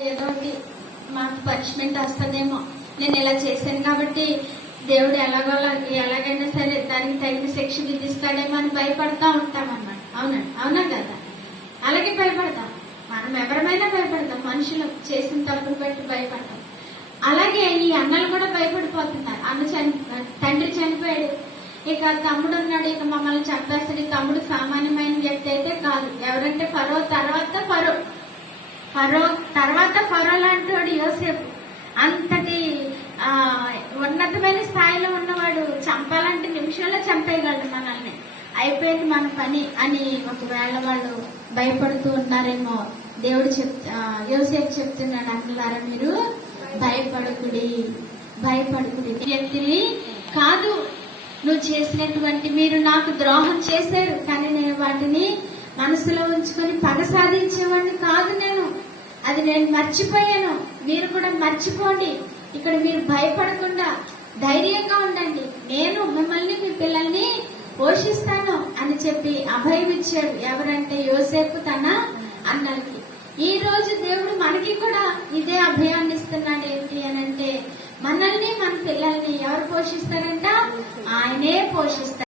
ఏదో ఒకటి మాకు పనిష్మెంట్ వస్తుందేమో, నేను ఇలా చేశాను కాబట్టి దేవుడు ఎలాగైనా సరే దానికి తగిన శిక్ష విధిస్తాడేమో అని భయపడతా ఉంటాం అన్నమాట. అవునా కదా? అలాగే భయపడతాం. మనం ఎవరమైనా భయపడతాం, మనుషులు చేసిన తప్పులు బట్టి భయపడతాం. అలాగే ఈ అన్నలు కూడా భయపడిపోతున్నారు. తండ్రి చనిపోయాడు, ఇక తమ్ముడు ఉన్నాడు, ఇక మమ్మల్ని చంపేస్తాడు. తమ్ముడు సామాన్యమైన వ్యక్తి అయితే కాదు. ఎవరంటే ఫరో తర్వాత లాంటి వాడు యోసేపు. అంతటి ఉన్నతమైన స్థాయిలో ఉన్నవాడు చంపాలంటే నిమిషంలో చంపేయగలడు మనల్ని. అయిపోయింది మన పని అని ఒకవేళ వాళ్ళు భయపడుతూ ఉన్నారేమో. దేవుడు యోసేపు చెప్తున్నాడు, అన్నలారా మీరు భయపడకుడి వ్యక్తిని కాదు నువ్వు చేసినటువంటి, మీరు నాకు ద్రోహం చేశారు కానీ నేను వాటిని మనసులో ఉంచుకొని పగ సాధించేవాడిని కాదు. అది నేను మర్చిపోయాను. మీరు కూడా మర్చిపోండి. ఇక్కడ మీరు భయపడకుండా ధైర్యంగా ఉండండి. నేను మిమ్మల్ని మీ పిల్లల్ని పోషిస్తాను అని చెప్పి అభయం ఇచ్చాడు. ఎవరంటే యోసేపు తన అన్నలకి. ఈ రోజు దేవుడు మనకి కూడా ఇదే అభయాన్ని ఇస్తున్నాడు. ఏంటి అనంటే మనల్ని మన పిల్లల్ని ఎవరు పోషిస్తారంట? ఆయనే పోషిస్తారు.